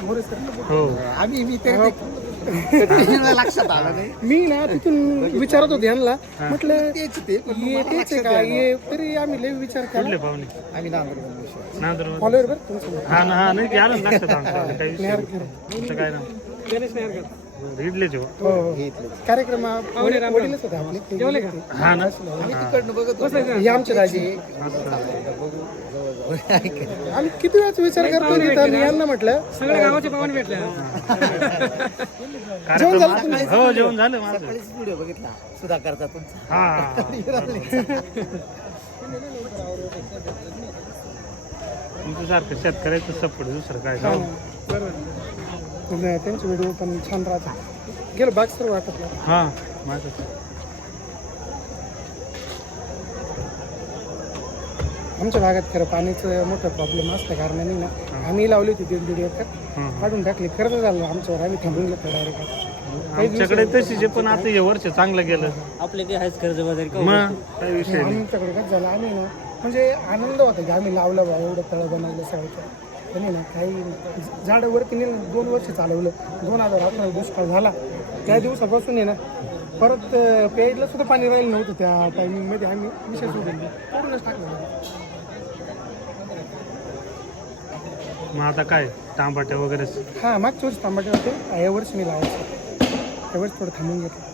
हो आम्ही मी तर लक्षात आलं नाही. मी ना तिथून विचारत होते यांना म्हटलं तेच ते पण ये मला तेच आहे लक्षात का येईना. ये तरी आम्ही लय विचार कुठले केला पाहुणे आम्ही नांदूर विषय नांदूर फॉलोअर बरं तुमचं हा ना हा नाही ते आलं ना लक्षात आमचं काही विषय नाही. तुमचं काय नाव गणेश नायरकर इडलेच हो हो हो कार्यक्रम वडीलच होते आपले ते गेले होते. हा ना आम्ही तिकडनं बघत होतो. हे आमचे राजे आम्ही किती वेळाच विचार करतो तिथं मी यांना म्हटलं सगळ्या गावाचे पाहुणे भेटले कार्यक्रम हो जेवण झालं माझं सकाळीच व्हिडिओ बघितला सुधाकरचा तुमचा. हा तुमचं सारखं शेतकऱ्याचं सपोर्ट दुसरं काय हा जाऊ. ना, बरोबर नाही त्यांचे व्हिडिओ पण छान राहतात गेलं बाग सर्व वाटत नाही. हा माझं आमच्या भागात खरं पाण्याचं मोठं प्रॉब्लेम असल्या कारणाने ना आम्ही लावली होती 1.5 एकर काढून टाकली खर्च झालं आमच्यावर आम्ही थांबून घेतो डायरेक्ट आमच्याकडे तशीच आहे पण आता हे वर्ष चांगलं गेलं आपले काही आहेच कर्ज वगैरे मग काही विषय नाही आमच्याकडे काय झालं आम्ही ना म्हणजे आनंद होता की आम्ही लावलं बा एवढं तळं बनवलं सगळं पण ना काही झाडावरती नेलं 2 वर्ष चालवलं 2018 दुष्काळ झाला त्या दिवसापासून आहे ना परत प्यायला सुद्धा पाणी राहिलं नव्हतं त्या टायमिंगमध्ये आम्ही विषय सोडून पूर्णच टाकलं. मग आता काय तांबाटे वगैरे हां मागच्या वर्षी टमाटे होते या वर्षी मी लावायचं या वर्षी थोडं थांबून घेतलं